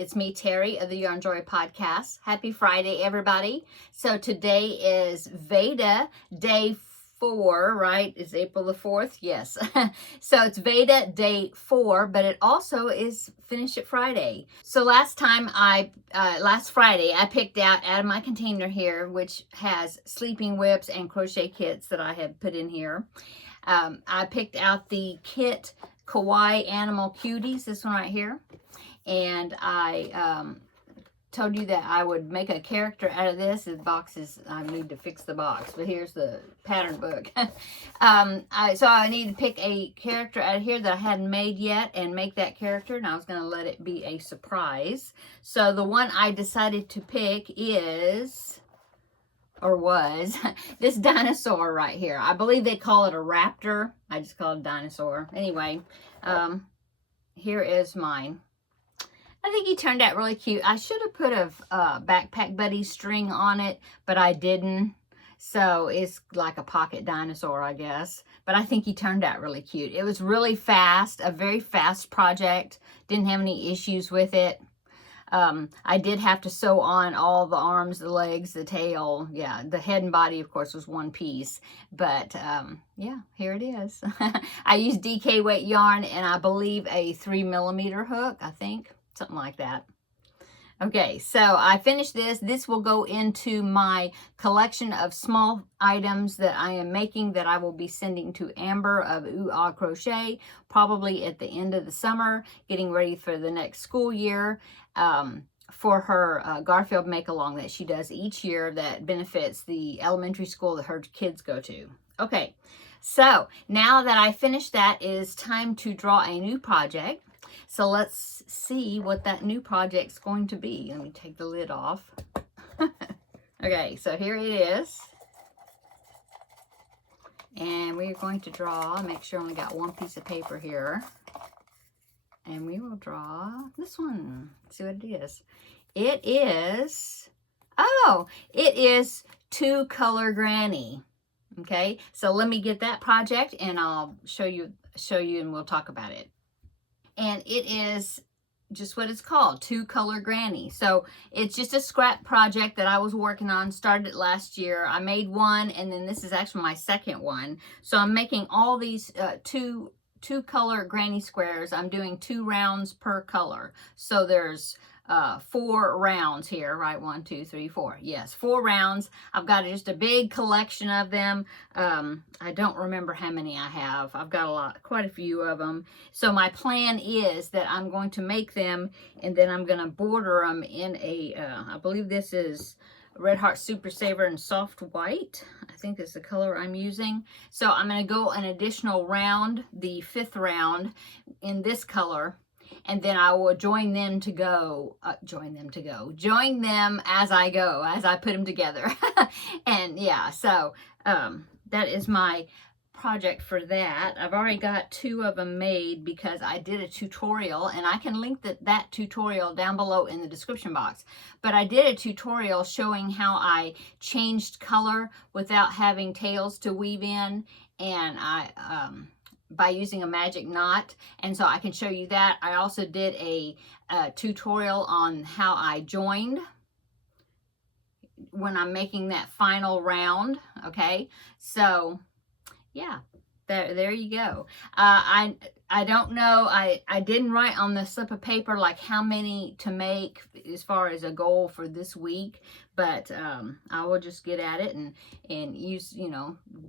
It's me, Terri of the Yarn Joy Podcast. Happy Friday, everybody. So today is VEDA Day 4, right? It's April the 4th? Yes. So it's VEDA Day 4, but it also is Finish It Friday. So last Friday, I picked out of my container here, which has sleeping whips and crochet kits that I have put in here. I picked out the kit Kawaii Animal Cuties, this one right here. And I told you that I would make a character out of this. The box is, I need to fix the box, but here's the pattern book. So I need to pick a character out of here that I hadn't made yet and make that character, and I was going to let it be a surprise. So the one I decided to pick is, or was, this dinosaur right here. I believe they call it a raptor. I just call it a dinosaur. Anyway, here is mine. I think he turned out really cute. I should have put a Backpack Buddy string on it, but I didn't. So it's like a pocket dinosaur, I guess. But I think he turned out really cute. It was really fast, a very fast project. Didn't have any issues with it. I did have to sew on all the arms, the legs, the tail. Yeah, the head and body, of course, was one piece. But, yeah, here it is. I used DK weight yarn and I believe a 3mm hook, I think. Something like that. Okay, so I finished this. This will go into my collection of small items that I am making that I will be sending to Amber of Ooh Ah Crochet, probably at the end of the summer, getting ready for the next school year, for her Garfield make-along that she does each year that benefits the elementary school that her kids go to. Okay, so now that I finished that, it is time to draw a new project. So let's see what that new project's going to be. Let me take the lid off. Okay, so here it is. And we're going to draw, make sure I only got one piece of paper here. And we will draw this one. Let's see what it is. It is, it is Two Color Granny. Okay, so let me get that project and I'll show you and we'll talk about it. And it is just what it's called, Two Color Granny. So it's just a scrap project that I was working on, started last year. I made one, and then this is actually my second one. So I'm making all these two color granny squares. I'm doing 2 rounds per color. So there's 4 rounds here, right? 1, 2, 3, 4. Yes, 4 rounds. I've got just a big collection of them. I don't remember how many I have. I've got quite a few of them. So my plan is that I'm going to make them, and then I'm going to border them in a, I believe this is Red Heart Super Saver in Soft White. I think is the color I'm using. So I'm going to go an additional round, the 5th round, in this color. And then I will join them as I go, as I put them together. And yeah, so that is my project for that. I've already got 2 of them made because I did a tutorial, and I can link that tutorial down below in the description box. But I did a tutorial showing how I changed color without having tails to weave in, and by using a magic knot, and so I can show you that. I also did a tutorial on how I joined when I'm making that final round. Okay, so yeah, there you go. I don't know, I didn't write on the slip of paper like how many to make as far as a goal for this week, but I will just get at it and use,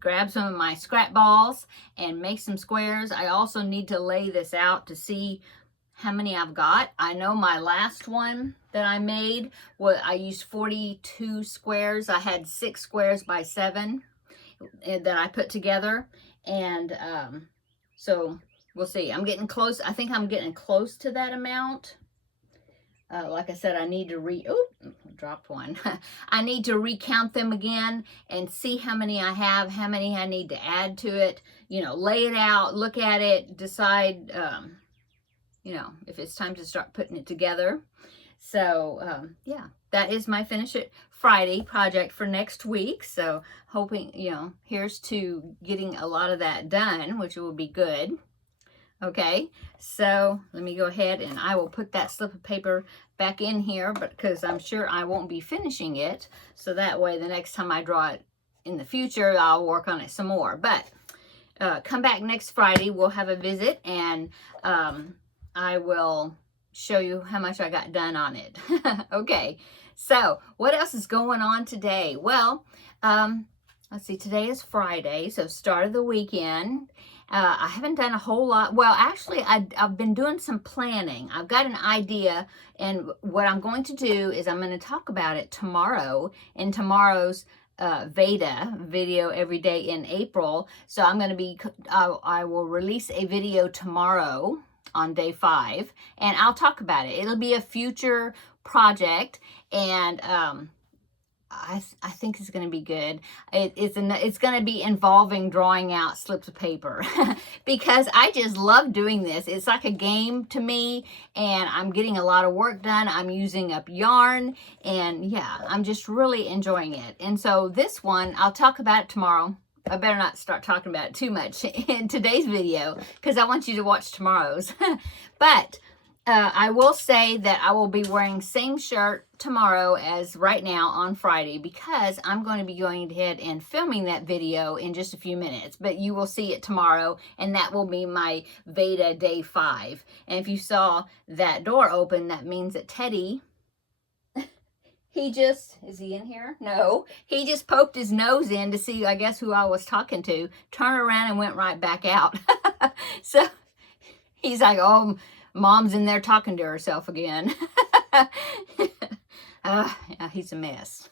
grab some of my scrap balls and make some squares. I also need to lay this out to see how many I've got. I know my last one that I made, I used 42 squares. I had 6 squares by 7 that I put together, and so we'll see. I'm getting close. I think I'm getting close to that amount. Like I said, I need to dropped one. I need to recount them again and see how many I have, how many I need to add to it. Lay it out, look at it, decide, if it's time to start putting it together. So, yeah, that is my Finish It Friday project for next week. So, hoping, here's to getting a lot of that done, which will be good. Okay, so let me go ahead and I will put that slip of paper back in here, but because I'm sure I won't be finishing it. So that way the next time I draw it in the future, I'll work on it some more. But come back next Friday. We'll have a visit, and I will show you how much I got done on it. Okay, so what else is going on today? Well, let's see, today is Friday, so start of the weekend. I haven't done a whole lot. Well, actually, I've been doing some planning. I've got an idea, and what I'm going to do is I'm going to talk about it tomorrow in tomorrow's VEDA, video every day in April. So I'm going to be, I will release a video tomorrow on day 5, and I'll talk about it. It'll be a future project, and I think it's going to be good. It's going to be involving drawing out slips of paper because I just love doing this. It's like a game to me, and I'm getting a lot of work done. I'm using up yarn, and yeah, I'm just really enjoying it. And so this one, I'll talk about it tomorrow. I better not start talking about it too much in today's video because I want you to watch tomorrow's. But I will say that I will be wearing same shirt tomorrow as right now on Friday because I'm going to be going ahead and filming that video in just a few minutes. But you will see it tomorrow, and that will be my VEDA day 5. And if you saw that door open, that means that Teddy, is he in here? No, he just poked his nose in to see, I guess, who I was talking to, turned around and went right back out. So he's like, oh, Mom's in there talking to herself again. Yeah, he's a mess.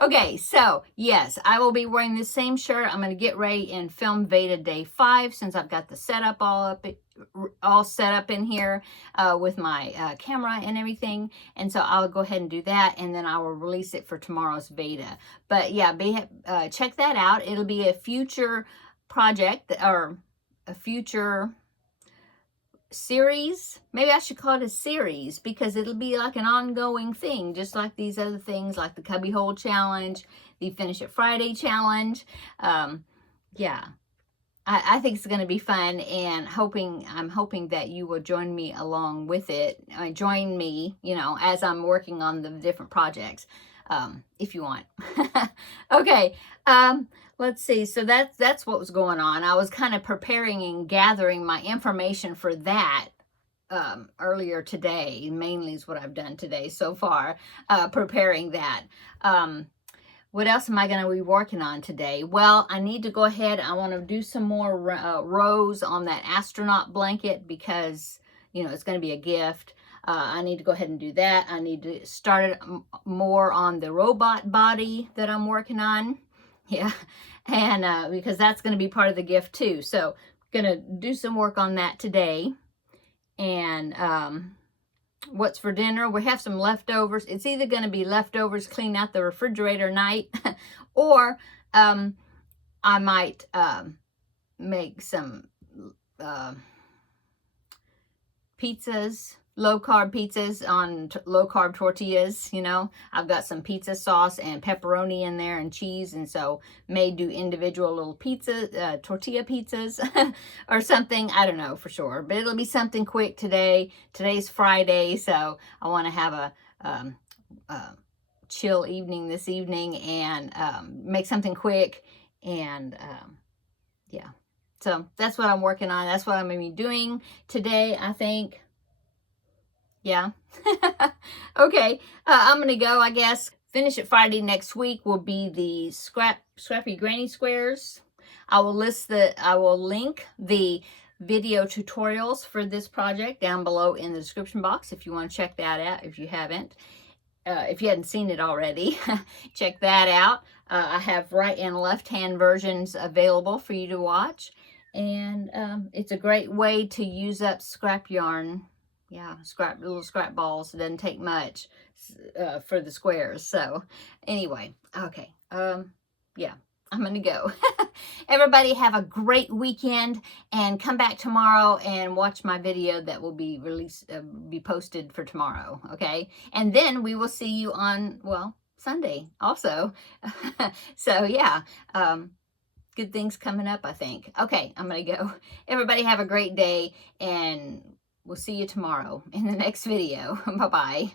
Okay, so yes, I will be wearing the same shirt. I'm going to get ready and film VEDA day 5 since I've got the setup all set up in here with my camera and everything. And so I'll go ahead and do that, and then I will release it for tomorrow's VEDA. But yeah, check that out. It'll be a future project or a future series. Maybe I should call it a series because it'll be like an ongoing thing, just like these other things, like the Cubbyhole Challenge, the Finish It Friday Challenge. Yeah, I think it's going to be fun, and I'm hoping that you will join me along with it. Join me, as I'm working on the different projects, if you want. Okay. Let's see. So that's what was going on. I was kind of preparing and gathering my information for that earlier today. Mainly is what I've done today so far, preparing that. What else am I going to be working on today? Well, I need to go ahead. I want to do some more rows on that astronaut blanket because, it's going to be a gift. I need to go ahead and do that. I need to start more on the robot body that I'm working on. Yeah, and because that's going to be part of the gift too. So I'm going to do some work on that today. And what's for dinner? We have some leftovers. It's either going to be leftovers, clean out the refrigerator night, or I might make some pizzas. Low-carb pizzas on low-carb tortillas, I've got some pizza sauce and pepperoni in there and cheese, and so may do individual little tortilla pizzas or something. I don't know for sure, but it'll be something quick today. Today's Friday, so I want to have a chill evening this evening and make something quick, and yeah. So that's what I'm working on. That's what I'm going to be doing today, I think. Yeah. Okay. I'm going to go, I guess. Finish It Friday next week will be the Scrappy Granny Squares. I will link the video tutorials for this project down below in the description box if you want to check that out if you haven't. If you hadn't seen it already, check that out. I have right and left hand versions available for you to watch. And it's a great way to use up scrap yarn. Yeah, little scrap balls. It doesn't take much for the squares. So anyway, okay. Yeah, I'm going to go. Everybody have a great weekend, and come back tomorrow and watch my video that will be be posted for tomorrow. Okay. And then we will see you on, Sunday also. So yeah, good things coming up, I think. Okay, I'm going to go. Everybody have a great day, and We'll see you tomorrow in the next video. Bye-bye.